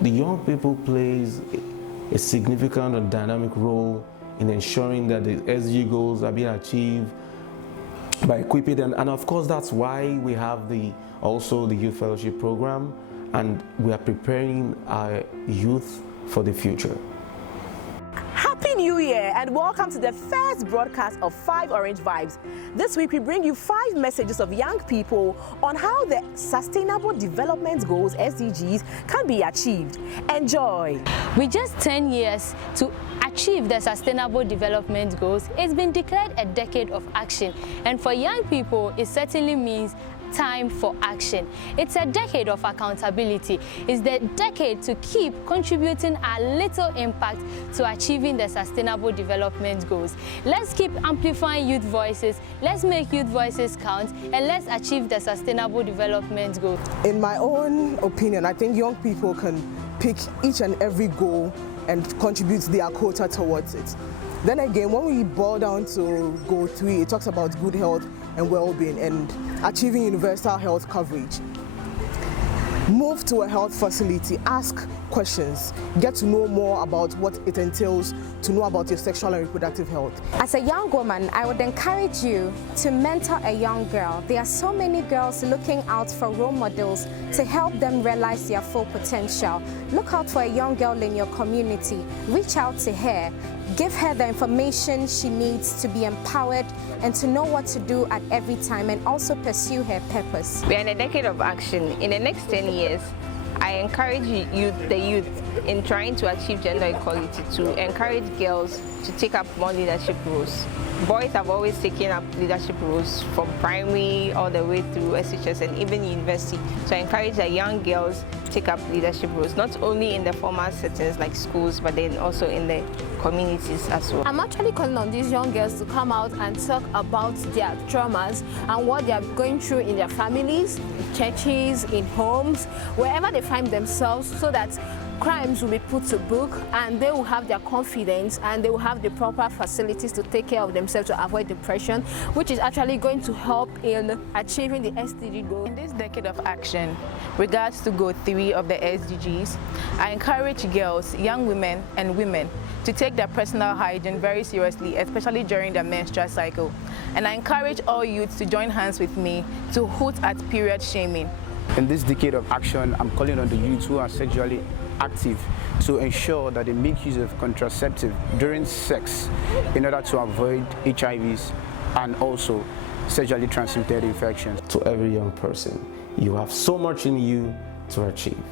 the young people plays a significant and dynamic role in ensuring that the SDG goals are being achieved by equipping them. And of course, that's why we have also the Youth Fellowship Program, and we are preparing our youth for the future. Happy New Year and welcome to the first broadcast of 5 Orange Vibes. This week we bring you 5 messages of young people on how the Sustainable Development Goals, SDGs, can be achieved. Enjoy! With just 10 years to achieve the Sustainable Development Goals, it's been declared a decade of action. And for young people, it certainly means time for action. It's a decade of accountability. It's the decade to keep contributing a little impact to achieving the Sustainable Development Goals. Let's keep amplifying youth voices, let's make youth voices count, and let's achieve the Sustainable Development Goals. In my own opinion, I think young people can pick each and every goal and contribute their quota towards it. Then again, when we boil down to goal 3, it talks about good health and well-being and achieving universal health coverage. Move to a health facility, ask questions, get to know more about what it entails to know about your sexual and reproductive health. As a young woman, I would encourage you to mentor a young girl. There are so many girls looking out for role models to help them realize their full potential. Look out for a young girl in your community. Reach out to her. Give her the information she needs to be empowered and to know what to do at every time, and also pursue her purpose. We are in a decade of action. In the next 10 years, I encourage the youth in trying to achieve gender equality to encourage girls to take up more leadership roles. Boys have always taken up leadership roles from primary all the way through SHS and even university. So I encourage the young girls to take up leadership roles, not only in the formal settings like schools, but then also in the communities as well. I'm actually calling on these young girls to come out and talk about their traumas and what they are going through in their families, in churches, in homes, wherever they find themselves, so that crimes will be put to book and they will have their confidence and they will have the proper facilities to take care of themselves to avoid depression, which is actually going to help in achieving the SDG goal. In this decade of action, regards to goal 3 of the SDGs, I encourage girls, young women and women to take their personal hygiene very seriously, especially during their menstrual cycle. And I encourage all youths to join hands with me to hoot at period shaming. In this decade of action, I'm calling on the youths who are sexually active to ensure that they make use of contraceptive during sex in order to avoid HIVs and also sexually transmitted infections. To every young person, you have so much in you to achieve.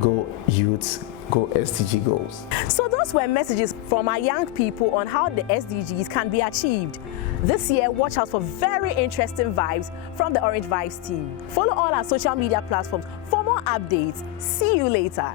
Go youths, go SDG goals. So those were messages from our young people on how the SDGs can be achieved. This year, watch out for very interesting vibes from the Orange Vibes team. Follow all our social media platforms for more updates. See you later.